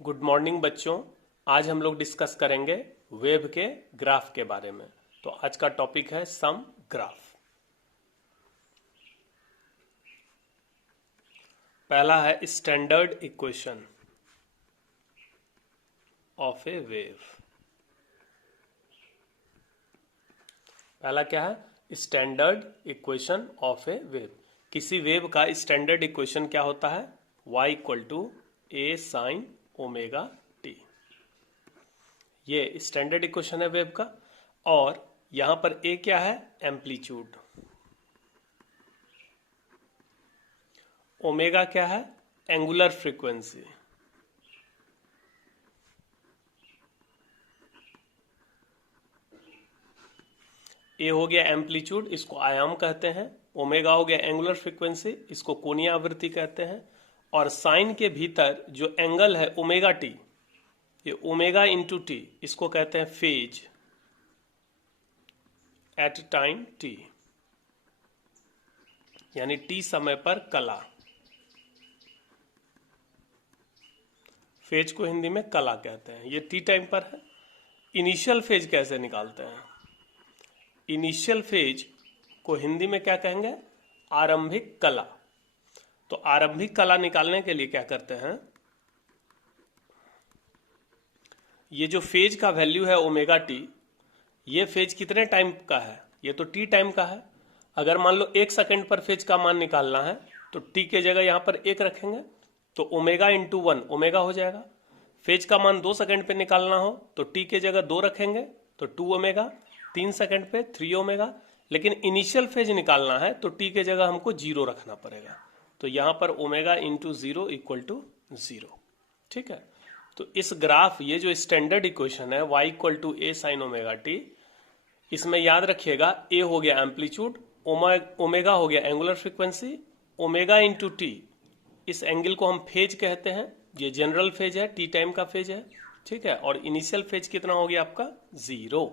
Good morning बच्चों। आज हम लोग डिस्कस करेंगे वेव के ग्राफ के बारे में। तो आज का टॉपिक है सम ग्राफ। पहला है standard equation of a wave. पहला क्या है? Standard equation of a wave. किसी वेव का स्टैंडर्ड इक्वेशन क्या होता है? y equal to A sine omega t. ये स्टैंडर्ड इक्वेशन है वेव का। और यहां पर ए क्या है? एम्पलीट्यूड। ओमेगा क्या है? Angular frequency. ए हो गया एम्पलीट्यूड, इसको आयाम कहते हैं। ओमेगा हो गया एंगुलर फ्रीक्वेंसी, इसको कोणीय आवृत्ति कहते हैं। और साइन के भीतर जो एंगल है ओमेगा टी, ये ओमेगा इंटू टी, इसको कहते हैं फेज एट टाइम टी, यानी टी समय पर कला। फेज को हिंदी में कला कहते हैं। ये टी टाइम पर है। इनिशियल फेज कैसे निकालते हैं? इनिशियल फेज को हिंदी में क्या कहेंगे? आरंभिक कला। तो आरंभिक कला निकालने के लिए क्या करते हैं? ये जो फेज का वैल्यू है ओमेगा टी, ये फेज कितने टाइम का है? ये तो टी टाइम का है। अगर मान लो 1 सेकंड पर फेज का मान निकालना है तो टी के जगह यहां पर 1 रखेंगे तो ओमेगा इंटू 1 ओमेगा हो जाएगा। फेज का मान 2 सेकंड पे निकालना हो तो टी के जगह 2 रखेंगे तो 2 ओमेगा। 3 सेकंड पे 3 ओमेगा। लेकिन इनिशियल फेज निकालना है तो टी के जगह हमको 0 रखना पड़ेगा। तो यहां पर ओमेगा इंटू 0 इक्वल टू 0। ठीक है। तो इस ग्राफ, ये जो स्टैंडर्ड इक्वेशन है y equal to A sine omega t, इसमें याद रखिएगा ए हो गया एम्पलीट्यूड, ओमेगा हो गया angular frequency, omega into T, इस एंगल को हम फेज कहते हैं। ये जनरल फेज है, टी टाइम का फेज है। ठीक है। और इनिशियल फेज कितना हो गया आपका? 0।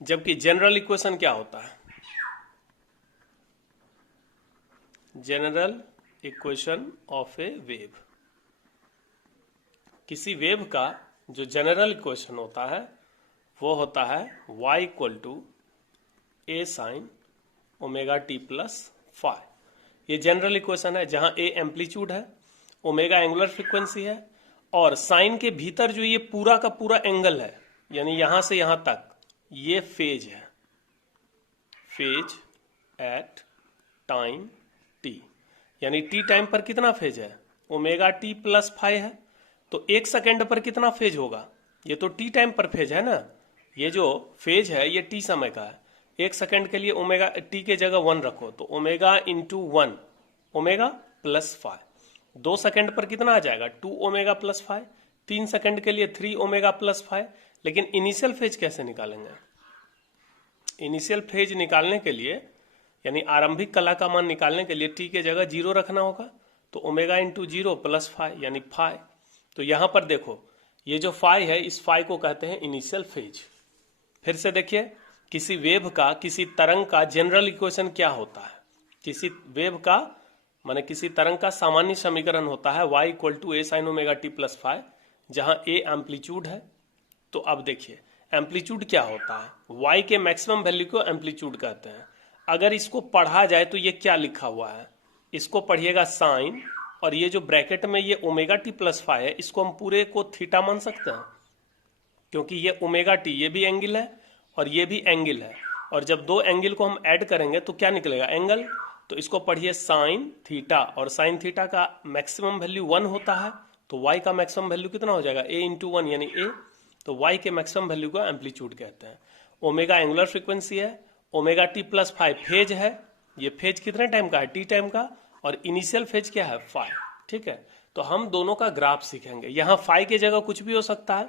जबकि जनरल इक्वेशन क्या होता है? General equation of a wave. किसी वेव का जो जनरल इक्वेशन होता है वो होता है y equal to A sine omega T plus five. ये जनरल इक्वेशन है जहां ए एम्पलीट्यूड है, ओमेगा एंगुलर फ्रीक्वेंसी है, और साइन के भीतर जो ये पूरा का पूरा एंगल है, यानी यहां से यहां तक, ये फेज है। फेज एट टाइम टी, यानी टी टाइम पर कितना फेज है? ओमेगा टी प्लस फाइव है। तो 1 सेकेंड पर कितना फेज होगा? ये तो टी टाइम पर फेज है ना। ये जो फेज है ये टी समय का है। 1 सेकेंड के लिए ओमेगा टी के जगह 1 रखो तो omega into 1 omega plus 5। 2 second पर कितना आ जाएगा? 2 ओमेगा प्लस 5। 3 सेकेंड के लिए 3 ओमेगा प्लस 5। लेकिन इनिशियल फेज कैसे निकालेंगे? इनिशियल फेज निकालने के लिए, यानी आरंभिक कला का मान निकालने के लिए टी के जगह 0 रखना होगा। तो ओमेगा इंटू 0 प्लस 5 यानी 5। तो यहां पर देखो, ये जो 5 है, इस 5 को कहते हैं इनिशियल फेज। फिर से देखिए, किसी वेव का, किसी तरंग का जनरल इक्वेशन क्या होता है? किसी वेव का माने किसी तरंग का सामान्य समीकरण होता है y equal to A sine omega T plus 5, जहां ए एम्पलीट्यूड है। तो अब देखिए एम्पलीट्यूड क्या होता है? y के मैक्सिमम वैल्यू को एम्पलीट्यूड कहते हैं। अगर इसको पढ़ा जाए तो ये क्या लिखा हुआ है? इसको पढ़िएगा साइन, और ये जो ब्रैकेट में ये ओमेगा टी प्लस 5 है, इसको हम पूरे को थीटा मान सकते हैं, क्योंकि ये ओमेगा टी, ये भी एंगल है और ये भी एंगल है। और जब दो एंगल को हम ऐड करेंगे तो क्या निकलेगा? एंगल। तो इसको पढ़िए साइन थीटा, और साइन थीटा का मैक्सिमम वैल्यू 1 होता है। तो y का मैक्सिमम वैल्यू कितना हो जाएगा? a इंटू 1 यानी a। तो y के मैक्सिमम वैल्यू को एम्पलीट्यूड कहते हैं। ओमेगा एंगुलर फ्रीक्वेंसी है, ओमेगा टी प्लस 5 फेज है। ये फेज कितने टाइम का है? टी टाइम का। और इनिशियल फेज क्या है? 5। ठीक है। तो हम दोनों का ग्राफ सीखेंगे। यहाँ फाई के जगह कुछ भी हो सकता है।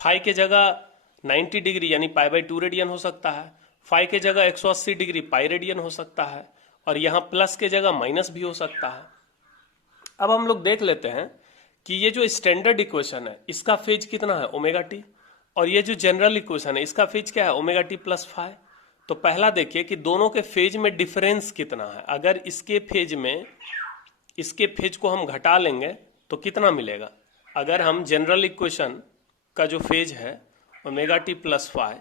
फाई के जगह 90 डिग्री यानी π/2 रेडियन हो सकता है। फाई के जगह 180 डिग्री पाई रेडियन हो सकता है। और यहाँ प्लस के जगह माइनस भी हो सकता है। अब हम लोग देख लेते हैं कि ये जो स्टैंडर्ड इक्वेशन है, इसका फेज कितना है? Omega t. और ये जो जनरल इक्वेशन है, इसका फेज क्या है? Omega T plus 5। तो पहला देखिए कि दोनों के फेज में डिफरेंस कितना है। अगर इसके फेज को हम घटा लेंगे तो कितना मिलेगा? अगर हम जनरल इक्वेशन का जो फेज है ओमेगा टी प्लस फाइव,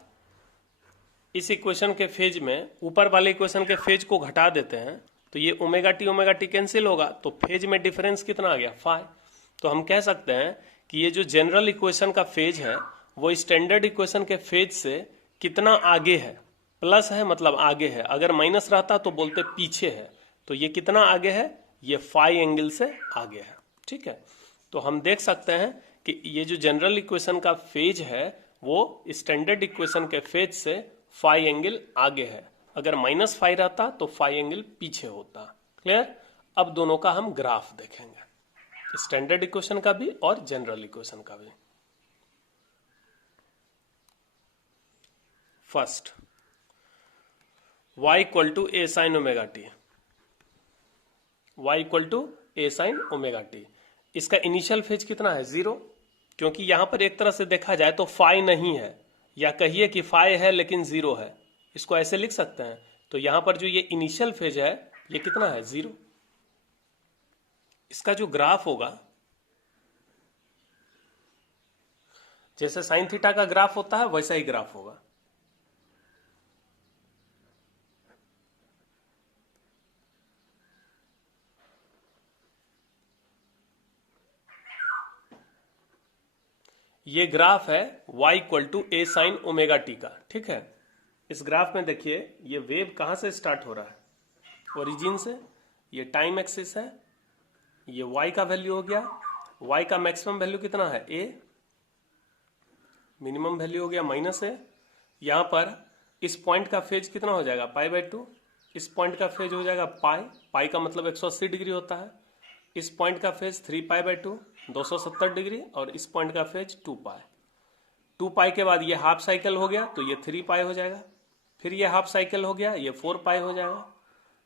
इस इक्वेशन के फेज में ऊपर वाले इक्वेशन के फेज को घटा देते हैं तो ये ओमेगा टी कैंसिल होगा, तो फेज में डिफरेंस कितना आ गया? फाइव। तो हम कह सकते हैं कि ये जो जनरल इक्वेशन का फेज है वो स्टैंडर्ड इक्वेशन के फेज से कितना आगे है? प्लस है मतलब आगे है, अगर माइनस रहता तो बोलते पीछे है, तो ये कितना आगे है? ये फाइव एंगल से आगे है। ठीक है, तो हम देख सकते हैं कि ये जो जनरल इक्वेशन का फेज है वो स्टैंडर्ड इक्वेशन के फेज से फाइव एंगल आगे है, अगर माइनस फाइव रहता तो फाइव एंगल पीछे होता। क्लियर? अब दोनों का हम ग्राफ देखेंगे, स्टैंडर्ड इक्वेशन का भी और जनरल इक्वेशन का भी। First, y equal to A sine omega t, y equal to A sine omega t. इसका इनिशियल फेज कितना है? 0, क्योंकि यहां पर एक तरह से देखा जाए तो फाई नहीं है, या कहिए कि फाई है लेकिन 0 है, इसको ऐसे लिख सकते हैं। तो यहां पर जो ये इनिशियल फेज है ये कितना है? 0। इसका जो ग्राफ होगा, जैसे साइन थीटा का ग्राफ होता है वैसा ही ग्राफ होगा। ये ग्राफ है y equal to A sine omega t का। ठीक है, इस ग्राफ में देखिए ये वेव कहां से स्टार्ट हो रहा है? ओरिजिन से। ये टाइम एक्सिस है, ये y का वैल्यू हो गया, y का मैक्सिमम वैल्यू कितना है? a, मिनिमम वैल्यू हो गया माइनस a। यहां पर इस पॉइंट का फेज कितना हो जाएगा? पाई/2। इस पॉइंट का फेज हो जाएगा पाई का मतलब 180 डिग्री होता है। इस पॉइंट का फेज 3π/2 270 डिग्री, और इस पॉइंट का फेज 2π। 2π के बाद ये हाफ साइकिल हो गया तो ये 3π हो जाएगा, फिर ये हाफ साइकिल हो गया ये 4π हो जाएगा।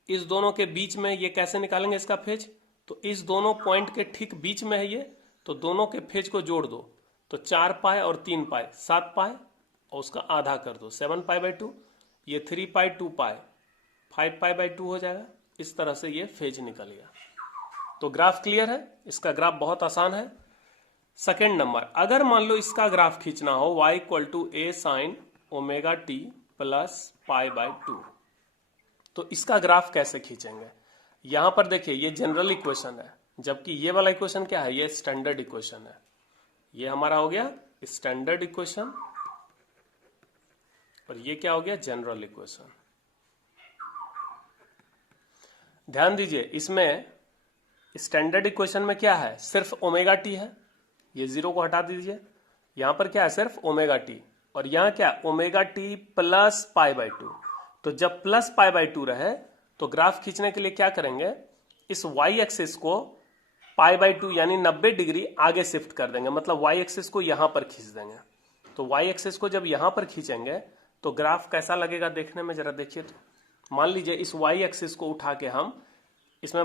इस दोनों के बीच में ये कैसे निकालेंगे इसका फेज? तो इस दोनों पॉइंट के ठीक बीच में है ये, तो दोनों के फेज को जोड़ दो, तो 4π और 3π 7π, और उसका आधा कर दो 7π/2, ये 3π 2π 5π/2 हो जाएगा। इस तरह से ये फेज निकल गया। तो ग्राफ क्लियर है, इसका ग्राफ बहुत आसान है। सेकेंड नंबर, अगर मान लो इसका ग्राफ खींचना हो y equal to A sine omega T plus π/2, तो इसका ग्राफ कैसे खींचेंगे? यहां पर देखिए ये जनरल इक्वेशन है, जबकि ये वाला इक्वेशन क्या है? ये स्टैंडर्ड इक्वेशन है। ये हमारा हो गया स्टैंडर्ड इक्वेशन, और ये क्या हो गया? General equation. ध्यान दीजिए, इसमें स्टैंडर्ड इक्वेशन में क्या है? सिर्फ ओमेगा टी है, ये 0 को हटा दीजिए। यहां पर क्या है? सिर्फ ओमेगा टी, और यहां क्या? Omega T plus π/2। तो जब प्लस π/2 रहे तो ग्राफ खींचने के लिए क्या करेंगे? इस y एक्सिस को π/2 यानी 90 डिग्री आगे शिफ्ट कर देंगे, मतलब y एक्सिस को यहां पर खींच देंगे। तो y एक्सिस को जब यहां पर खींचेंगे तो ग्राफ कैसा लगेगा देखने में? जरा देखिए। तो मान लीजिए इस y एक्सिस को उठा के हम, इसमें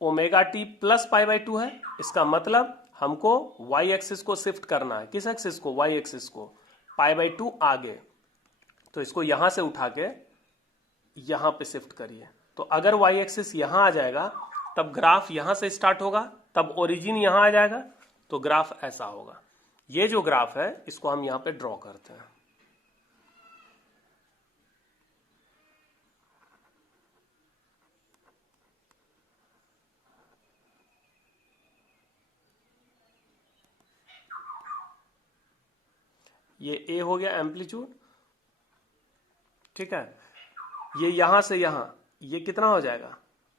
ओमेगा टी प्लस π/2 है, इसका मतलब हमको y एक्सिस को शिफ्ट करना है। किस एक्सिस को? y एक्सिस को, π/2 आगे। तो इसको यहां से उठा के यहां पे शिफ्ट करिए, तो अगर y एक्सिस यहां आ जाएगा तब ग्राफ यहां से स्टार्ट होगा, तब ओरिजिन यहां आ जाएगा, तो ग्राफ ऐसा होगा। ये जो ग्राफ है इसको हम यहां पे ड्रॉ करते हैं। ये a हो गया एम्पलीट्यूड, ठीक है। ये यहां से यहां, ये कितना हो जाएगा?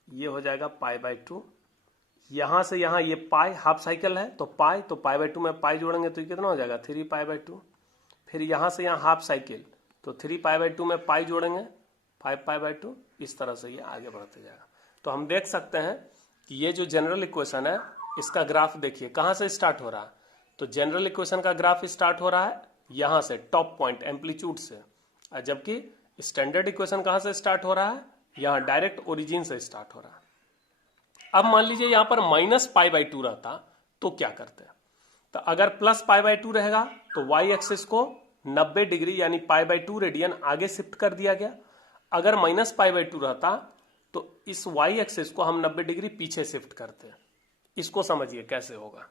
ये हो जाएगा π/2। यहां से यहां ये पाई हाफ साइकिल है, तो पाई, तो π/2 में पाई जोड़ेंगे तो ये कितना हो जाएगा? 3π/2। फिर यहां से यहां हाफ साइकिल, तो 3π/2 में पाई जोड़ेंगे 5π/2। इस तरह से ये आगे बढ़ते जाएगा। तो हम देख सकते हैं कि ये जो जनरल इक्वेशन है इसका ग्राफ देखिए कहां से स्टार्ट हो रहा है। तो जनरल इक्वेशन का ग्राफ स्टार्ट हो रहा है यहां से, टॉप पॉइंट एम्पलीट्यूड से, जबकि स्टैंडर्ड इक्वेशन कहां से स्टार्ट हो रहा है? यहां डायरेक्ट ओरिजिन से स्टार्ट हो रहा है। अब मान लीजिए यहां पर -π/2 रहता तो क्या करते हैं? तो अगर +π/2 रहेगा तो y एक्सिस को 90 डिग्री यानी π/2 रेडियन आगे शिफ्ट कर दिया गया। अगर -π/2 रहता तो इस y एक्सिस को हम 90 डिग्री पीछे शिफ्ट करते हैं। इसको समझिए कैसे होगा।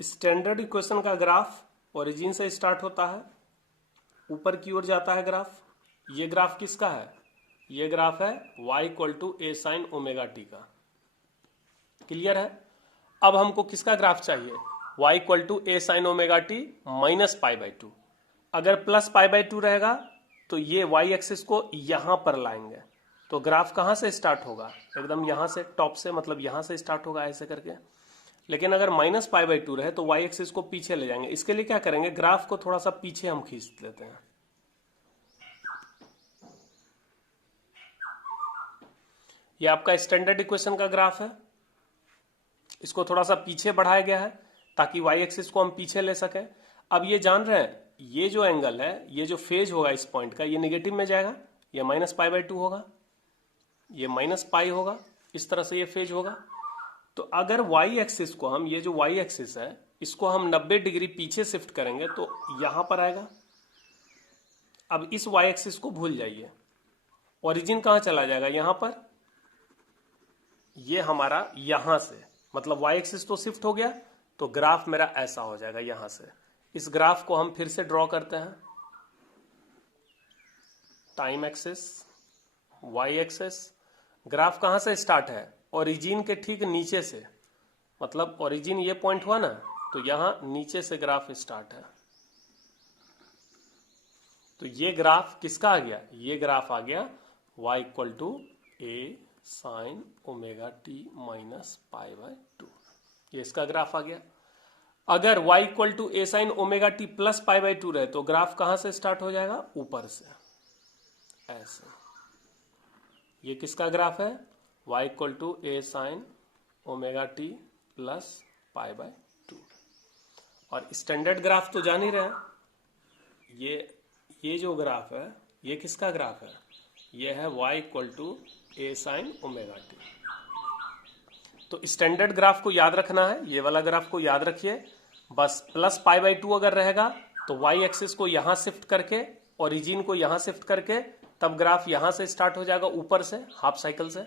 स्टैंडर्ड इक्वेशन का ग्राफ ओरिजिन से स्टार्ट होता है, ऊपर की ओर जाता है ग्राफ। ये ग्राफ किसका है? ये ग्राफ है y equal to A sine omega t का। क्लियर है? अब हमको किसका ग्राफ चाहिए? y equal to A sine omega t minus pi by two. अगर प्लस पाई बाई टू रहेगा तो ये y एक्सिस को यहां पर लाएंगे, तो ग्राफ कहां से स्टार्ट होगा? एकदम यहां से, टॉप से, मतलब यहां से स्टार्ट होगा ऐसे करके। लेकिन अगर माइनस पाई बाई टू रहे तो y एक्सिस को पीछे ले जाएंगे। इसके लिए क्या करेंगे? ग्राफ को थोड़ा सा पीछे हम खींच लेते हैं। ये आपका स्टैंडर्ड इक्वेशन का ग्राफ है, इसको थोड़ा सा पीछे बढ़ाया गया है ताकि y एक्सिस को हम पीछे ले सकें। अब ये जान रहे हैं, ये जो एंगल है, ये जो फेज होगा इस पॉइंट का, ये नेगेटिव में जाएगा, ये माइनस पाई बाई टू होगा, ये माइनस पाई होगा, इस तरह से ये फेज होगा। तो अगर y एक्सिस को हम, ये जो y एक्सिस है, इसको हम 90 डिग्री पीछे शिफ्ट करेंगे तो यहां पर आएगा। अब इस y एक्सिस को भूल जाइए, ओरिजिन कहां चला जाएगा? यहां पर। ये हमारा यहां से, मतलब y एक्सिस तो शिफ्ट हो गया, तो ग्राफ मेरा ऐसा हो जाएगा यहां से। इस ग्राफ को हम फिर से ड्रॉ करते हैं। Time axis, y axis, graph कहां से स्टार्ट है? ओरिजिन के ठीक नीचे से, मतलब ओरिजिन ये पॉइंट हुआ ना, तो यहां नीचे से ग्राफ स्टार्ट है। तो ये ग्राफ किसका आ गया? ये ग्राफ आ गया y equal to A sine omega t minus pi by two. ये इसका ग्राफ आ गया। अगर y equal to A sine omega T plus pi by two रहे तो ग्राफ कहां से स्टार्ट हो जाएगा? ऊपर से, ऐसे। ये किसका ग्राफ है? y equal to A sine omega T plus pi by two. और स्टैंडर्ड ग्राफ तो जान ही रहे हैं, ये जो ग्राफ है, ये किसका ग्राफ है? ये है y equal to A sine omega t. तो स्टैंडर्ड ग्राफ को याद रखना है, ये वाला ग्राफ को याद रखिए। बस प्लस पाई बाई टू अगर रहेगा तो y एक्सिस को यहां शिफ्ट करके, ओरिजिन को यहां शिफ्ट करके, तब ग्राफ यहां से स्टार्ट हो जाएगा ऊपर से, हाफ साइकिल से।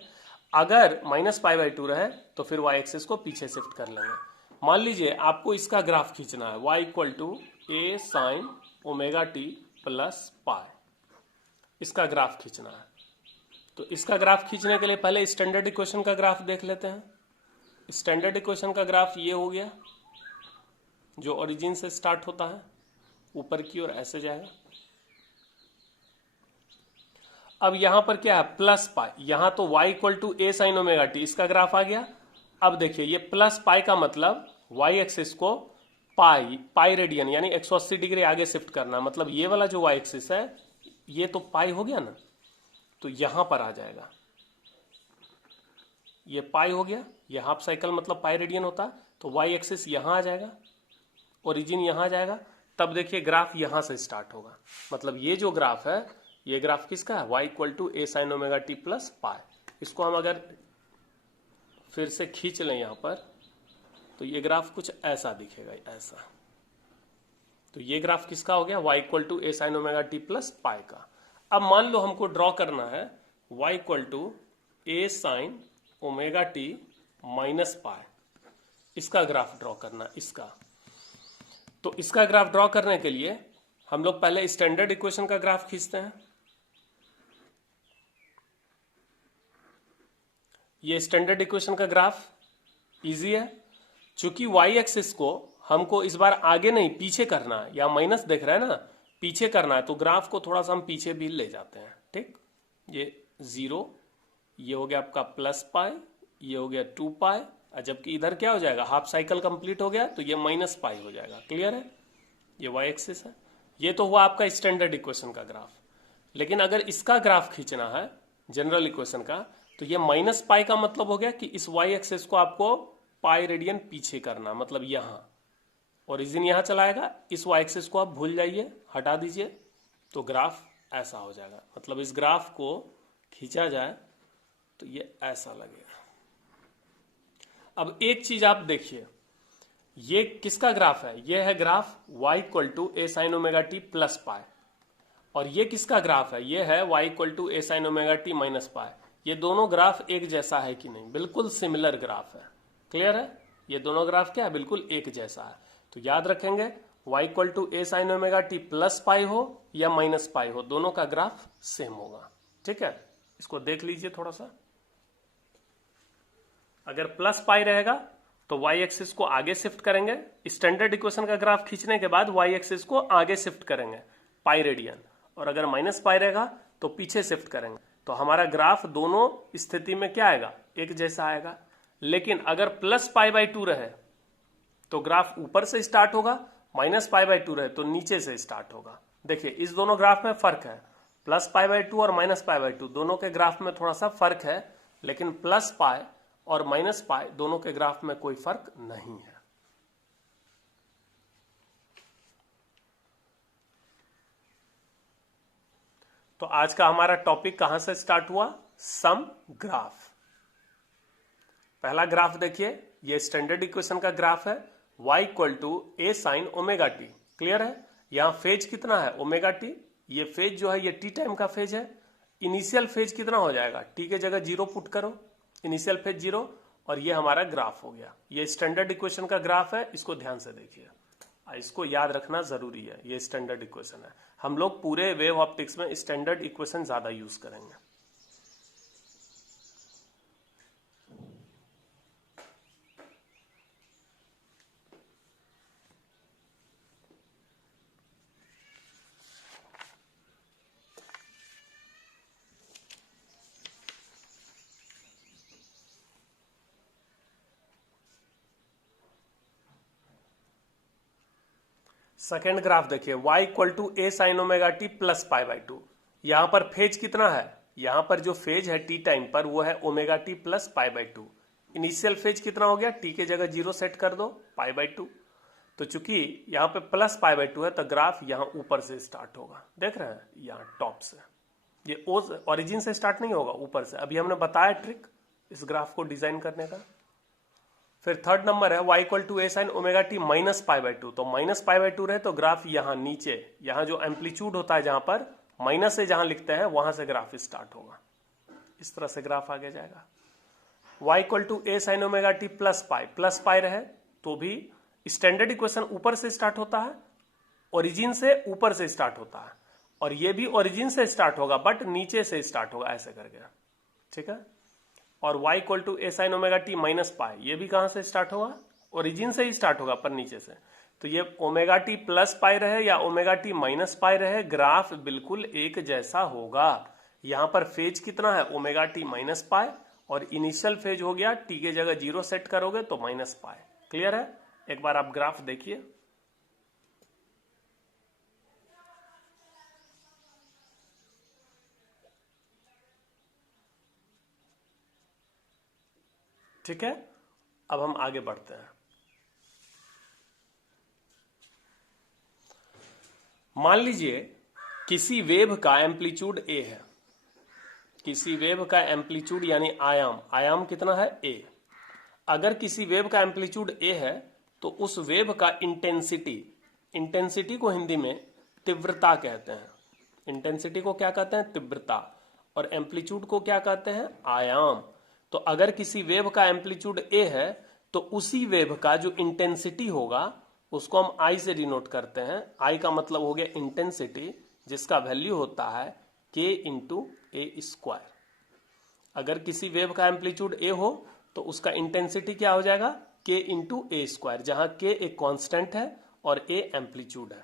अगर माइनस पाई बाई टू रहे तो फिर y एक्सिस को पीछे शिफ्ट कर लेंगे। मान लीजिए आपको इसका ग्राफ खींचना है, y equal to A sine omega T plus pi, इसका ग्राफ खींचना है। तो इसका ग्राफ खींचने के लिए पहले स्टैंडर्ड इक्वेशन का ग्राफ देख लेते हैं। स्टैंडर्ड इक्वेशन का ग्राफ ये हो गया, जो ओरिजिन से स्टार्ट होता है, ऊपर की ओर ऐसे जाएगा। अब यहां पर क्या है? Plus pi. यहां तो y equal to A sine omega t, इसका ग्राफ आ गया। अब देखिए, ये प्लस पाई का मतलब y एक्सिस को पाई रेडियन यानी 180 डिग्री आगे शिफ्ट करना। मतलब ये वाला जो y एक्सिस है, ये तो पाई हो गया ना, तो यहां पर आ जाएगा। ये पाई हो गया, ये हाफ साइकिल मतलब पाई रेडियन होता है, तो y एक्सिस यहां आ जाएगा, ओरिजिन यहां आ जाएगा। तब देखिए ग्राफ यहां से स्टार्ट होगा। मतलब ये जो ग्राफ है, ये ग्राफ किसका है? y equal to A sine omega T plus pi. इसको हम अगर फिर से खींच लें यहां पर, तो ये ग्राफ कुछ ऐसा दिखेगा, ऐसा। तो ये ग्राफ किसका हो गया? y equal to A sine omega T plus pi का। अब मान लो हमको ड्रॉ करना है y equal to A sine omega t minus pi, इसका ग्राफ ड्रॉ करना, इसका। तो इसका ग्राफ ड्रॉ करने के लिए हम लोग पहले स्टैंडर्ड इक्वेशन का ग्राफ खींचते हैं। ये स्टैंडर्ड इक्वेशन का ग्राफ इजी है, चूंकि y एक्सिस को हमको इस बार आगे नहीं पीछे करना है, या माइनस देख रहा है ना, पीछे करना है, तो ग्राफ को थोड़ा सा हम पीछे भी ले जाते हैं। ठीक, ये 0, ये हो गया आपका प्लस पाई, ये हो गया 2 पाई, जबकि इधर क्या हो जाएगा? हाफ साइकिल कंप्लीट हो गया, तो ये माइनस पाई हो जाएगा। क्लियर है? ये y एक्सिस है। ये तो हुआ आपका स्टैंडर्ड इक्वेशन का ग्राफ। लेकिन अगर इसका ग्राफ खींचना है जनरल इक्वेशन का, तो ये माइनस पाई का मतलब हो गया कि इस y एक्सिस को आपको पाई रेडियन पीछे करना, मतलब यहां, ओरिजिन यहां चला आएगा, इस वाई एक्सिस को आप भूल जाइए, हटा दीजिए, तो ग्राफ ऐसा हो जाएगा। मतलब इस ग्राफ को खींचा जाए तो ये ऐसा लगेगा। अब एक चीज आप देखिए, ये किसका ग्राफ है? ये है graph y equal to A sine omega T plus pi, और ये किसका ग्राफ है? ये है y equal to A sine omega t minus pi. ये दोनों ग्राफ एक जैसा है कि नहीं? बिल्कुल सिमिलर ग्राफ है। क्लियर है? ये दोनों ग्राफ क्या है? बिल्कुल एक जैसा है। तो याद रखेंगे y equal to A sine omega T plus pi हो या माइनस पाई हो, दोनों का ग्राफ सेम होगा। ठीक है, इसको देख लीजिए थोड़ा सा। अगर प्लस पाई रहेगा तो y एक्सिस को आगे शिफ्ट करेंगे, स्टैंडर्ड इक्वेशन का ग्राफ खींचने के बाद y एक्सिस को आगे शिफ्ट करेंगे पाई रेडियन, और अगर माइनस पाई रहेगा तो पीछे शिफ्ट करेंगे। तो हमारा ग्राफ दोनों स्थिति में क्या आएगा? एक जैसा आएगा। लेकिन अगर प्लस पाई बाई टू रहे तो ग्राफ ऊपर से स्टार्ट होगा, माइनस पाई बाई टू रहे तो नीचे से स्टार्ट होगा। देखिए इस दोनों ग्राफ में फर्क है, प्लस पाई बाई टू और माइनस पाई बाई टू दोनों के ग्राफ में थोड़ा सा फर्क है, लेकिन प्लस पाई और माइनस पाई दोनों के ग्राफ में कोई फर्क नहीं है। तो आज का हमारा टॉपिक कहां से स्टार्ट हुआ? सम ग्राफ। पहला ग्राफ देखिए, ये स्टैंडर्ड इक्वेशन का ग्राफ है, y equal to A sine omega t. Clear है? यहां फेज कितना है? Omega t. ये फेज जो है ये टी टाइम का फेज है। इनिशियल फेज कितना हो जाएगा? टी के जगह जीरो पुट करो, इनिशियल फेज जीरो, और ये हमारा ग्राफ हो गया। ये स्टैंडर्ड इक्वेशन का ग्राफ है, इसको ध्यान से देखिए, इसको याद रखना जरूरी है। ये स्टैंडर्ड इक्वेशन है, हम लोग पूरे वेव ऑप्टिक्स में स्टैंडर्ड इक्वेशन ज्यादा यूज करेंगे। सेकेंड ग्राफ देखिए, y equal to A sine omega T plus pi by two. यहां पर फेज कितना है? यहां पर जो फेज है टी टाइम पर वो है omega T plus pi by to. Initial phase कितना हो गया? टी के जगह जीरो सेट कर दो, पाई बाई टू। तो चूंकि यहां पे प्लस पाई बाई टू है तो ग्राफ यहां ऊपर से स्टार्ट होगा। देख रहे हैं? यहां टॉप से, ये ओरिजिन से स्टार्ट नहीं होगा, ऊपर से। अभी हमने बताया ट्रिक इस ग्राफ को डिजाइन करने का। फिर थर्ड नंबर है y equal to A sine omega t minus pi by two. तो माइनस पाई बाई टू रहे तो ग्राफ यहां नीचे, यहां जो एम्पलीट्यूड होता है जहां पर माइनस से जहां लिखते हैं वहां से ग्राफ स्टार्ट होगा। इस तरह से ग्राफ आगे जाएगा। y equal to A sine omega T plus pi रहे तो भी स्टैंडर्ड इक्वेशन ऊपर से स्टार्ट होता है, ओरिजिन से ऊपर से स्टार्ट होता है, और ये भी ओरिजिन से स्टार्ट होगा बट नीचे से स्टार्ट होगा, ऐसे करके। ठीक है? और y equal to A sine omega t minus pi, ये भी कहां से स्टार्ट होगा? ओरिजिन से ही स्टार्ट होगा पर नीचे से। तो ये ओमेगा टी प्लस पाई रहे या ओमेगा टी माइनस पाई रहे, ग्राफ बिल्कुल एक जैसा होगा। यहां पर फेज कितना है? ओमेगा टी माइनस पाई, और इनिशियल फेज हो गया टी के जगह जीरो सेट करोगे तो माइनस पाई। क्लियर है? एक बार आप ग्राफ देखिए। ठीक है, अब हम आगे बढ़ते हैं। मान लीजिए किसी वेव का एम्पलीट्यूड ए है, किसी वेव का एम्पलीट्यूड यानी आयाम कितना है? ए। अगर किसी वेव का एम्पलीट्यूड ए है तो उस वेव का इंटेंसिटी को हिंदी में तीव्रता कहते हैं। इंटेंसिटी को क्या कहते हैं? तीव्रता। और एम्पलीट्यूड को क्या कहते हैं? आयाम। तो अगर किसी वेव का एम्पलीट्यूड ए है तो उसी वेव का जो इंटेंसिटी होगा उसको हम आई से डिनोट करते हैं। आई का मतलब हो गया इंटेंसिटी, जिसका वैल्यू होता है k इंटू ए स्क्वायर। अगर किसी वेव का एम्पलीट्यूड ए हो तो उसका इंटेंसिटी क्या हो जाएगा? k इंटू ए स्क्वायर, जहां k एक कांस्टेंट है और a एम्पलीट्यूड है।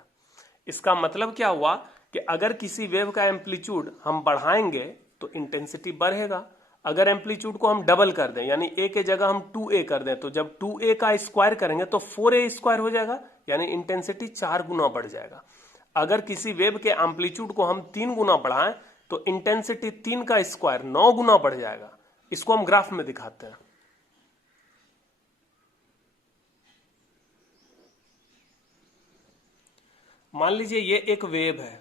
इसका मतलब क्या हुआ कि अगर किसी वेव का एम्पलीट्यूड हम बढ़ाएंगे तो इंटेंसिटी बढ़ेगा। अगर एम्पलीट्यूड को हम डबल कर दें यानी a के जगह हम 2a कर दें तो जब 2a का स्क्वायर करेंगे तो 4a स्क्वायर हो जाएगा, यानी इंटेंसिटी 4 गुना बढ़ जाएगा। अगर किसी वेव के एम्पलीट्यूड को हम 3 गुना बढ़ाएं तो इंटेंसिटी 3 का स्क्वायर 9 गुना बढ़ जाएगा। इसको हम ग्राफ में दिखाते हैं। मान लीजिए ये एक वेव है,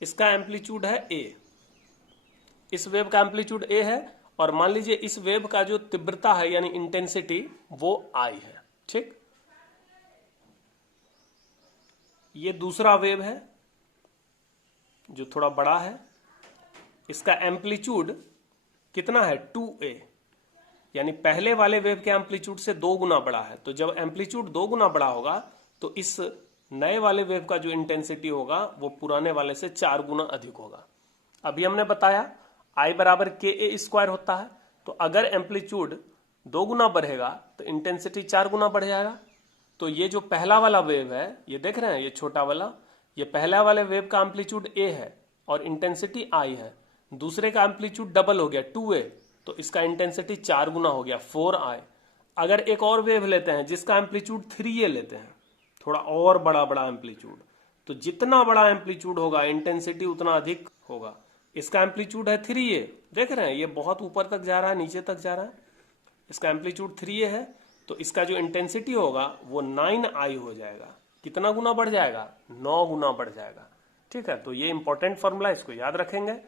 इसका एम्पलीट्यूड है ए, इस वेव का एम्पलीट्यूड ए है, और मान लीजिए इस वेव का जो तीव्रता है यानी इंटेंसिटी वो आई है। ठीक, ये दूसरा वेव है जो थोड़ा बड़ा है, इसका एम्पलीट्यूड कितना है 2a, यानी पहले वाले वेव के एम्पलीट्यूड से 2 गुना बड़ा है। तो जब एम्पलीट्यूड 2 गुना बड़ा होगा तो इस नए वाले वेव का जो इंटेंसिटी होगा वो पुराने वाले से 4 गुना अधिक होगा। अभी हमने बताया I बराबर KA² होता है, तो अगर एम्पलीट्यूड 2 गुना बढ़ेगा तो इंटेंसिटी 4 गुना बढ़ जाएगा। तो ये जो पहला वाला वेव है, ये देख रहे हैं, ये छोटा वाला, ये पहला वाले वेव का एम्पलीट्यूड A है और इंटेंसिटी I है, दूसरे का एम्पलीट्यूड डबल हो गया 2a, तो इसका इंटेंसिटी 4 गुना हो गया 4i। अगर एक और वेव लेते हैं जिसका एम्पलीट्यूड 3a लेते हैं, थोड़ा और बड़ा बड़ा एम्पलीट्यूड, तो जितना बड़ा एम्पलीट्यूड होगा इंटेंसिटी उतना अधिक होगा। इसका एम्पलीट्यूड है 3a, देख रहे हैं ये बहुत ऊपर तक जा रहा है, नीचे तक जा रहा है, इसका एम्पलीट्यूड 3a है, तो इसका जो इंटेंसिटी होगा वो 9i हो जाएगा। कितना गुना बढ़ जाएगा? 9 गुना बढ़ जाएगा। ठीक है, तो ये इंपॉर्टेंट फॉर्मूला, इसको याद रखेंगे।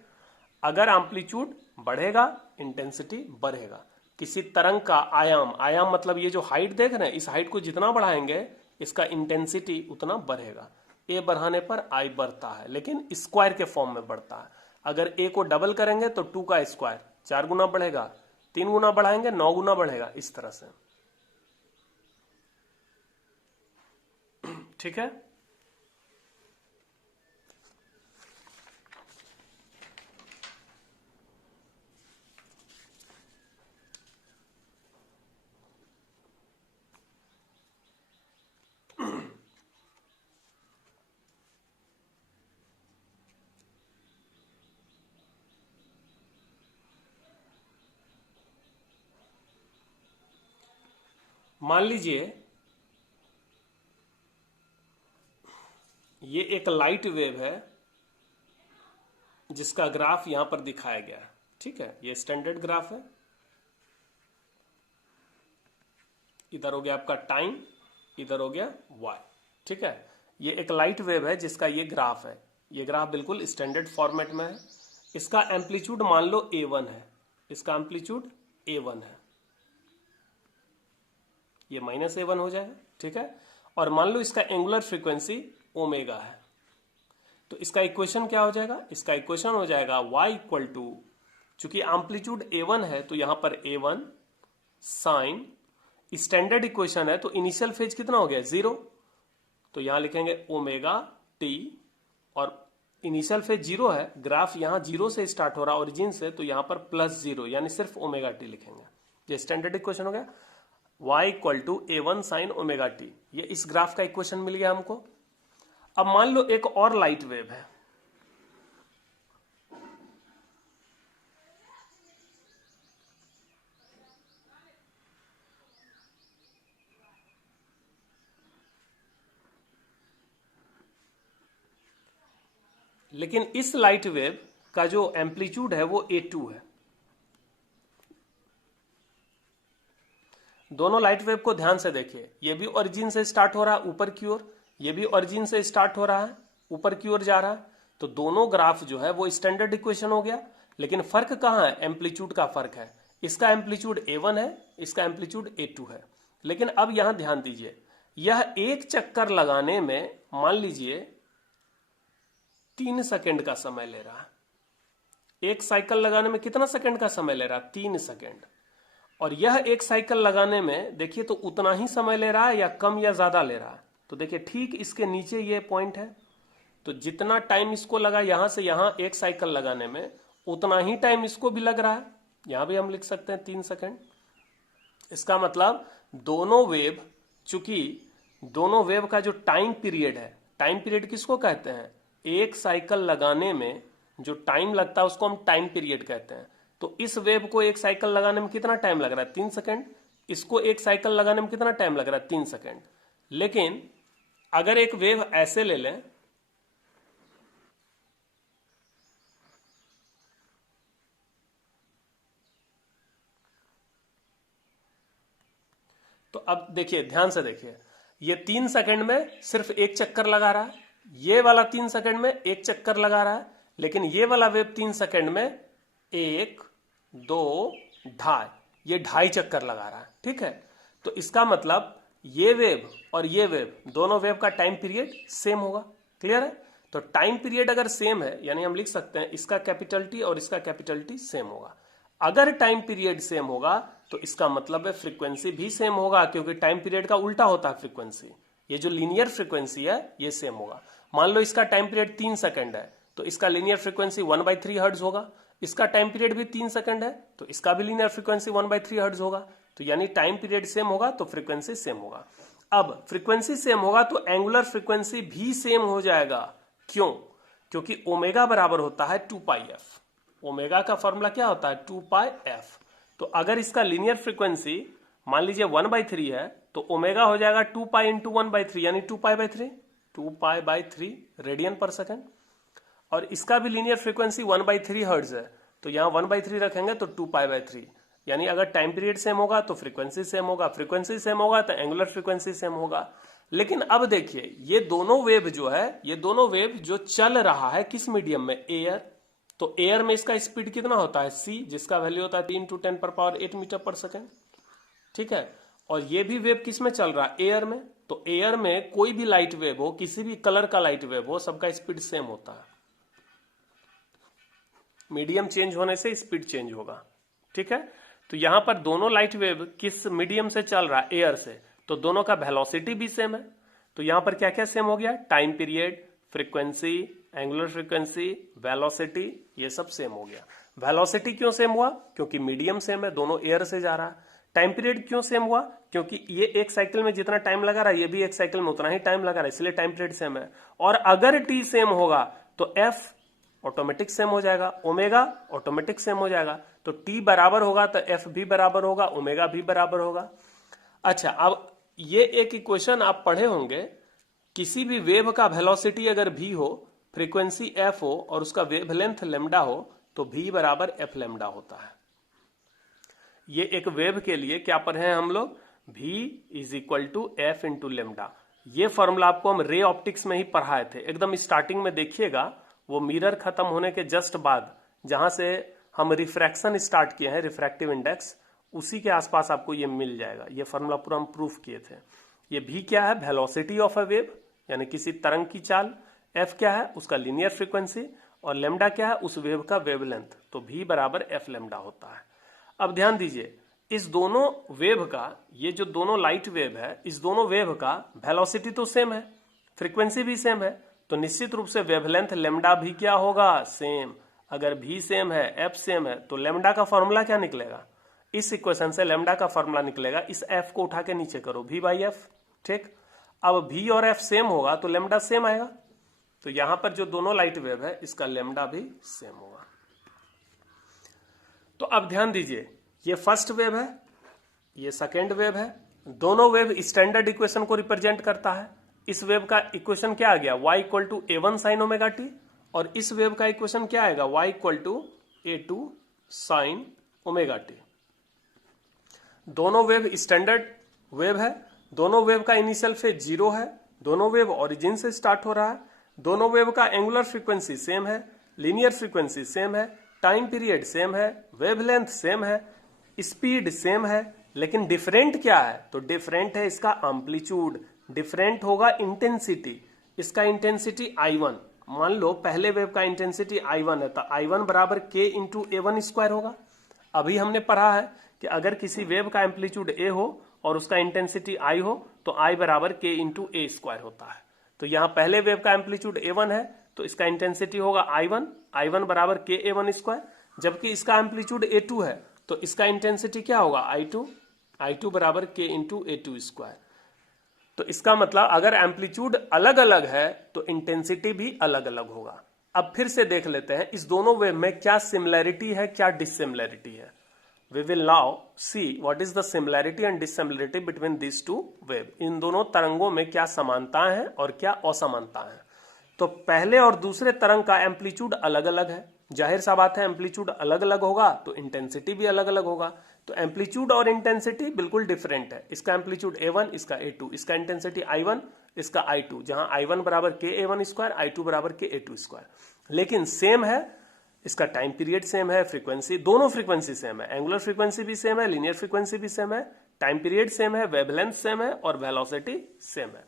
अगर एम्पलीट्यूड बढ़ेगा इंटेंसिटी बढ़ेगा। किसी तरंग का आयाम, आयाम मतलब ये जो हाइट देख रहे हैं, इस हाइट को जितना बढ़ाएंगे इसका इंटेंसिटी उतना बढ़ेगा। ए बढ़ाने पर आई बढ़ता है, लेकिन स्क्वायर के फॉर्म में बढ़ता है। अगर ए को डबल करेंगे तो 2 का स्क्वायर 4 गुना बढ़ेगा, 3 गुना बढ़ाएंगे 9 गुना बढ़ेगा, इस तरह से। ठीक है, मान लीजिए ये एक लाइट वेव है जिसका ग्राफ यहां पर दिखाया गया है। ठीक है, ये स्टैंडर्ड ग्राफ है, इधर हो गया आपका टाइम, इधर हो गया y। ठीक है, ये एक लाइट वेव है जिसका ये ग्राफ है, ये ग्राफ बिल्कुल स्टैंडर्ड फॉर्मेट में है। इसका एम्पलीट्यूड मान लो a1 है, इसका एम्पलीट्यूड a1 है, ये -a1 हो जाएगा। ठीक है, और मान लो इसका एंगुलर फ्रीक्वेंसी ओमेगा है, तो इसका इक्वेशन क्या हो जाएगा? इसका इक्वेशन हो जाएगा y इक्वल टू, चूंकि एम्पलीट्यूड a1 है तो यहां पर a1 साइन, स्टैंडर्ड इक्वेशन है तो इनिशियल फेज कितना हो गया 0, तो यहां लिखेंगे ओमेगा टी, और इनिशियल फेज 0 है, ग्राफ यहां 0 से स्टार्ट हो रहा है ओरिजिन से, तो यहां पर +0 यानी सिर्फ ओमेगा टी लिखेंगे। ये स्टैंडर्ड इक्वेशन हो गया, y equal to a1 sine omega t. ये इस ग्राफ का इक्वेशन मिल गया हमको। अब मान लो एक और लाइट वेव है, लेकिन इस लाइट वेव का जो एम्पलीट्यूड है वो a2 है। दोनों लाइट वेव को ध्यान से देखिए, ये भी ओरिजिन से स्टार्ट हो रहा है ऊपर की ओर, ये भी ओरिजिन से स्टार्ट हो रहा है ऊपर की ओर जा रहा है, तो दोनों ग्राफ जो है वो स्टैंडर्ड इक्वेशन हो गया। लेकिन फर्क कहां है? एम्पलीट्यूड का फर्क है। इसका एम्पलीट्यूड a1 है, इसका एम्पलीट्यूड a2 है। लेकिन अब यहां ध्यान दीजिए, यह एक चक्कर लगाने में मान लीजिए 3 सेकंड का समय ले रहा है। एक साइकिल लगाने में कितना सेकंड का समय ले रहा है? 3 सेकंड। और यह एक साइकिल लगाने में देखिए तो उतना ही समय ले रहा है या कम या ज्यादा ले रहा है? तो देखिए ठीक इसके नीचे ये पॉइंट है, तो जितना टाइम इसको लगा यहां से यहां एक साइकिल लगाने में, उतना ही टाइम इसको भी लग रहा है। यहां भी हम लिख सकते हैं 3 सेकंड। इसका मतलब दोनों वेव, चूंकि दोनों वेव का जो टाइम पीरियड है, टाइम पीरियड किसको कहते हैं? एक साइकिल लगाने में जो टाइम लगता है उसको हम टाइम पीरियड कहते हैं। तो इस वेव को एक साइकिल लगाने में कितना टाइम लग रहा है? 3 सेकंड। इसको एक साइकिल लगाने में कितना टाइम लग रहा है? 3 सेकंड। लेकिन अगर एक वेव ऐसे ले लें, अब देखिए, ध्यान से देखिए, ये 3 सेकंड में सिर्फ एक चक्कर लगा रहा है, ये वाला 3 सेकंड में एक चक्कर लगा रहा है, लेकिन ये वाला वेव 3 सेकंड में 1, 2, ढाई, ये 2.5 चक्कर लगा रहा है। ठीक है, तो इसका मतलब ये वेव और ये वेव, दोनों वेव का टाइम पीरियड सेम होगा। क्लियर है? तो टाइम पीरियड अगर सेम है, यानी हम लिख सकते हैं इसका कैपिटल टी और इसका कैपिटल टी सेम होगा। अगर टाइम पीरियड सेम होगा तो इसका मतलब है फ्रीक्वेंसी भी सेम होगा, क्योंकि टाइम पीरियड का उल्टा होता है फ्रीक्वेंसी। ये जो लीनियर फ्रीक्वेंसी है ये सेम होगा। मान लो इसका टाइम पीरियड 3 सेकंड है, तो इसका लीनियर फ्रीक्वेंसी 1/3 हर्ट्ज होगा। इसका टाइम पीरियड भी 3 सेकंड है, तो इसका भी लीनियर फ्रीक्वेंसी 1/3 हर्ट्ज होगा। तो यानी टाइम पीरियड सेम होगा तो फ्रीक्वेंसी सेम होगा। अब फ्रीक्वेंसी सेम होगा तो एंगुलर फ्रीक्वेंसी भी सेम हो जाएगा। क्यों? क्योंकि ओमेगा बराबर होता है 2πf। ओमेगा का फॉर्मूला क्या होता है? 2πf। तो अगर इसका लीनियर फ्रीक्वेंसी मान लीजिए 1/3 है, तो ओमेगा हो जाएगा 2π इंटू 1/3, यानी 2π/3 रेडियन पर सेकेंड। और इसका भी लीनियर फ्रीक्वेंसी 1/3 हर्ट्ज है, तो यहां 1/3 रखेंगे तो 2π/3, यानी अगर टाइम पीरियड सेम होगा तो फ्रीक्वेंसी सेम होगा, फ्रीक्वेंसी सेम होगा तो एंगुलर फ्रीक्वेंसी सेम होगा। लेकिन अब देखिए, ये दोनों वेव जो है, ये दोनों वेव जो चल रहा है किस मीडियम में? एयर। तो एयर में इसका स्पीड कितना होता है? c, जिसका वैल्यू होता है 3 × 10⁸ मीटर पर सेकेंड। ठीक है, और ये भी वेव किस में चल रहा है? एयर में। तो एयर में कोई भी लाइट वेव हो, किसी भी कलर का लाइट वेव हो, सबका स्पीड सेम होता है। मीडियम चेंज होने से स्पीड चेंज होगा। ठीक है, तो यहां पर दोनों लाइट वेव किस मीडियम से चल रहा है? एयर से। तो दोनों का वेलोसिटी भी सेम है। तो यहां पर क्या क्या सेम हो गया? Time period, frequency, angular frequency, velocity, ये सब सेम हो गया। वेलोसिटी क्यों सेम हुआ? क्योंकि मीडियम सेम है, दोनों एयर से जा रहा है। टाइम पीरियड क्यों सेम हुआ? क्योंकि ये एक साइकिल में जितना टाइम लगा रहा है, ये भी एक साइकिल में उतना ही टाइम लगा रहा है, इसलिए टाइम पीरियड सेम है। और अगर टी सेम होगा तो एफ ऑटोमेटिक सेम हो जाएगा, ओमेगा ऑटोमेटिक सेम हो जाएगा। तो टी बराबर होगा तो एफ भी बराबर होगा, ओमेगा भी बराबर होगा। अच्छा, अब ये एक इक्वेशन आप पढ़े होंगे, किसी भी वेव का वेलोसिटी अगर v हो, फ्रीक्वेंसी f हो और उसका वेवलेंथ लैम्डा हो, तो v बराबर f लैम्डा होता है। ये एक वेव के लिए क्या पढ़े हैं हम लोग? v = f × lambda. ये फॉर्मूला आपको हम रे ऑप्टिक्स में ही पढ़ाए थे। एकदम स्टार्टिंग में देखिएगा, वो मिरर खत्म होने के जस्ट बाद जहां से हम रिफ्रैक्शन स्टार्ट किए हैं, रिफ्रैक्टिव इंडेक्स, उसी के आसपास आपको ये मिल जाएगा। ये फॉर्मूला पूरा हम प्रूफ किए थे। ये v क्या है? वेलोसिटी ऑफ अ वेव, यानी किसी तरंग की चाल। f क्या है? उसका लीनियर फ्रीक्वेंसी। और लैम्डा क्या है? उस वेव का वेवलेंथ। तो v बराबर f लैम्डा होता है। अब ध्यान दीजिए, इस दोनों वेव का, ये जो दोनों लाइट वेव है, इस दोनों वेव का वेलोसिटी तो सेम है, फ्रीक्वेंसी भी सेम है, तो निश्चित रूप से वेवलेंथ लैम्डा भी क्या होगा? सेम। अगर v सेम है, f सेम है, तो लैम्डा का फॉर्मूला क्या निकलेगा? इस इक्वेशन से लैम्डा का फॉर्मूला निकलेगा, इस f को उठा के नीचे करो, v/f। ठीक, अब v और f सेम होगा तो लैम्डा सेम आएगा। तो यहां पर जो दोनों लाइट वेव है, इसका लैम्डा भी सेम होगा। तो अब ध्यान दीजिए, ये फर्स्ट वेव है, ये सेकेंड वेव है। दोनों वेव स्टैंडर्ड इक्वेशन को रिप्रेजेंट करता है। इस वेव का इक्वेशन क्या आ गया? y = a1 sin ωt। और इस वेव का इक्वेशन क्या आएगा? y = a2 sin ωt। दोनों वेव स्टैंडर्ड वेव है, दोनों वेव का इनिशियल फेज 0 है, दोनों वेव ओरिजिन से स्टार्ट हो रहा है, दोनों वेव का एंगुलर फ्रीक्वेंसी सेम है, लीनियर फ्रीक्वेंसी सेम है, टाइम पीरियड सेम है, वेवलेंथ सेम है, स्पीड सेम है। लेकिन डिफरेंट क्या है? तो डिफरेंट है इसका एम्पलीट्यूड, डिफरेंट होगा इंटेंसिटी। इसका इंटेंसिटी I1, मान लो पहले वेव का इंटेंसिटी I1 है, तो I1 बराबर k × a1² होगा। अभी हमने पढ़ा है कि अगर किसी वेव का एम्पलीट्यूड a हो और उसका इंटेंसिटी I हो, तो I बराबर k × a² होता है। तो यहां पहले वेव का एम्पलीट्यूड a1 है, तो इसका इंटेंसिटी होगा I1 बराबर k a1²। जबकि इसका एम्पलीट्यूड a2 है, तो इसका इंटेंसिटी क्या होगा? I2 बराबर k × a2²। तो इसका मतलब अगर एम्पलीट्यूड अलग अलग है तो इंटेंसिटी भी अलग अलग होगा। अब फिर से देख लेते हैं इस दोनों वेव में क्या सिमिलैरिटी है, क्या डिससिमिलैरिटी है। We will now see what is the similarity and dissimilarity between these two wave। इन दोनों तरंगों में क्या समानताएं हैं और क्या असमानताएं हैं। तो पहले और दूसरे तरंग का एम्पलीट्यूड अलग अलग है, जाहिर सा बात है एम्पलीट्यूड अलग अलग होगा तो इंटेंसिटी भी अलग अलग होगा। तो एम्पलीट्यूड और इंटेंसिटी बिल्कुल डिफरेंट है। इसका एम्पलीट्यूड A1, इसका A2, इसका इंटेंसिटी I1, इसका I2, जहां I1 बराबर KA1 स्क्वायर, I2 बराबर KA2 स्क्वायर, लेकिन सेम है। इसका टाइम पीरियड सेम है, फ्रीक्वेंसी, दोनों फ्रीक्वेंसी सेम है, एंगुलर फ्रीक्वेंसी भी सेम है, लीनियर फ्रीक्वेंसी भी सेम है, टाइम पीरियड सेम है, वेवलेंथ सेम है और वेलोसिटी सेम है।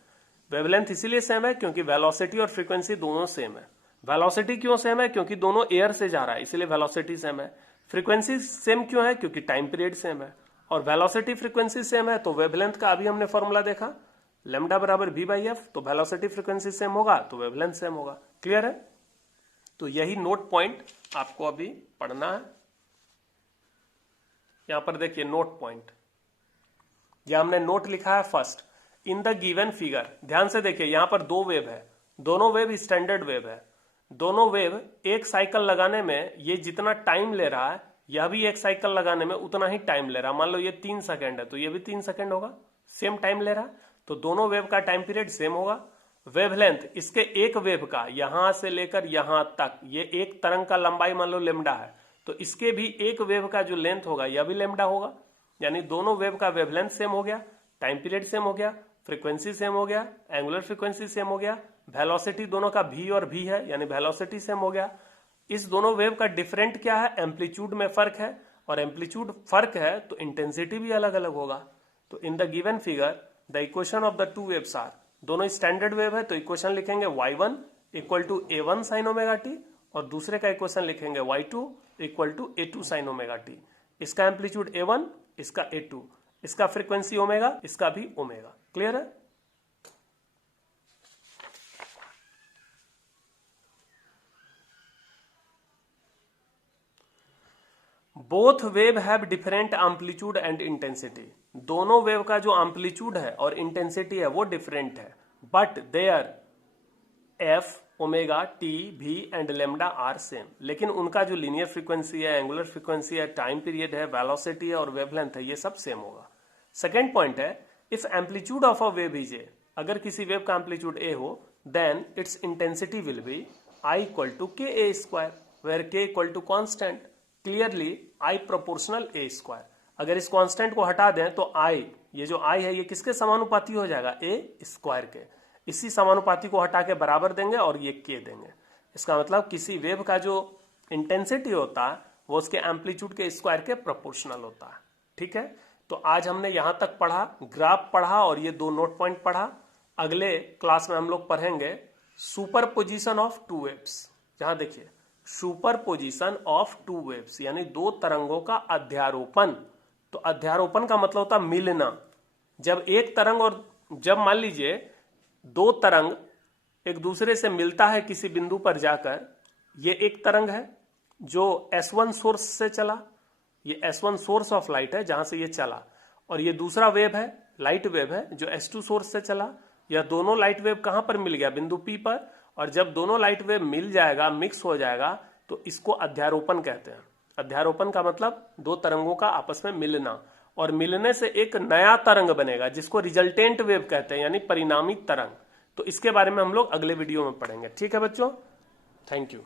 वेवलेंथ इसीलिए सेम है क्योंकि वेलोसिटी और फ्रीक्वेंसी दोनों सेम है। वेलोसिटी क्यों सेम है? क्योंकि दोनों एयर से जा रहा है, इसलिए वेलोसिटी सेम है। फ्रीक्वेंसी सेम क्यों है? क्योंकि टाइम पीरियड सेम है। और वेलोसिटी फ्रीक्वेंसी सेम है तो वेवलेंथ का अभी हमने फॉर्मूला देखा, लैम्डा बराबर v/f, तो वेलोसिटी फ्रीक्वेंसी सेम होगा तो वेवलेंथ सेम होगा। क्लियर है? तो यही नोट पॉइंट आपको अभी पढ़ना है। यहां पर देखिए नोट पॉइंट, यह हमने नोट लिखा है first, in the given figure. ध्यान से देखिए, यहां पर दो वेव है, दोनों वेव स्टैंडर्ड वेव है। दोनों वेव एक साइकिल लगाने में ये जितना टाइम ले रहा है, यह भी एक साइकिल लगाने में उतना ही टाइम ले रहा है। मान लो ये 3 सेकंड है तो ये भी 3 सेकंड होगा, सेम टाइम ले रहा है, तो दोनों वेव का टाइम पीरियड सेम होगा। वेवलेंथ इसके एक वेव का यहां से लेकर यहां तक, ये एक तरंग का लंबाई मान लो लेमडा है, तो इसके भी एक वेव का जो लेंथ होगा यह भी लेमडा होगा। यानी दोनों वेव का वेवलेंथ सेम हो गया, टाइम पीरियड सेम हो गया, फ्रीक्वेंसी सेम हो गया, एंगुलर फ्रीक्वेंसी सेम हो गया, वेलोसिटी दोनों का v और v है यानी वेलोसिटी सेम हो गया। इस दोनों वेव का डिफरेंट क्या है? एम्पलीट्यूड में फर्क है, और एम्पलीट्यूड फर्क है तो इंटेंसिटी भी अलग अलग होगा। तो in the given figure the equation of the two waves are, दोनों स्टैंडर्ड वेव है तो इक्वेशन लिखेंगे y1 equal to a1 sine omega t, और दूसरे का इक्वेशन लिखेंगे y2 equal to a2 sine omega t. इसका एम्पलीट्यूड a1, इसका a2, इसका फ्रीक्वेंसी ओमेगा, इसका भी ओमेगा। क्लियर है? Both wave have different amplitude and intensity. दोनों वेव का जो एम्पलीट्यूड है और इंटेंसिटी है वो डिफरेंट है, but their f, omega, t, v and lambda are same. लेकिन उनका जो लीनियर फ्रीक्वेंसी है, एंगुलर फ्रीक्वेंसी है, टाइम पीरियड है, वेलोसिटी है और वेवलेंथ है, ये सब सेम होगा। सेकेंड पॉइंट है, if amplitude of a wave is a, अगर किसी वेव का एम्पलीट्यूड ए हो, then its intensity will be I equal to k a square, where k equal to constant, clearly I proportional A square. अगर इस constant को हटा दें तो आई, ये जो आई है ये किसके समानुपाती हो जाएगा? ए स्क्वायर के। इसी समानुपाती को हटा के बराबर देंगे और ये के देंगे। इसका मतलब किसी वेव का जो इंटेंसिटी होता है वो उसके एम्पलीट्यूड के स्क्वायर के प्रोपोर्शनल होता है। ठीक है, तो आज हमने यहां तक पढ़ा, ग्राफ पढ़ा और ये दो नोट पॉइंट पढ़ा। अगले क्लास में हम लोग पढ़ेंगे सुपरपोजिशन ऑफ टू वेव्स। जहां देखिए सुपरपोजिशन ऑफ टू वेव्स यानी दो तरंगों का अध्यारोपण। तो अध्यारोपण का मतलब होता मिलना। जब एक तरंग और जब मान लीजिए दो तरंग एक दूसरे से मिलता है किसी बिंदु पर जाकर, ये एक तरंग है जो S1 सोर्स से चला, ये S1 सोर्स ऑफ लाइट है जहां से ये चला, और ये दूसरा वेव है, लाइट वेव है जो S2 सोर्स से चला। यह दोनों लाइट वेव कहां पर मिल गया? बिंदु P पर। और जब दोनों लाइट वेव मिल जाएगा, मिक्स हो जाएगा, तो इसको अध्यारोपण कहते हैं। अध्यारोपण का मतलब दो तरंगों का आपस में मिलना, और मिलने से एक नया तरंग बनेगा जिसको रिजल्टेंट वेव कहते हैं यानी परिणामी तरंग। तो इसके बारे में हम लोग अगले वीडियो में पढ़ेंगे। ठीक है बच्चों, थैंक यू।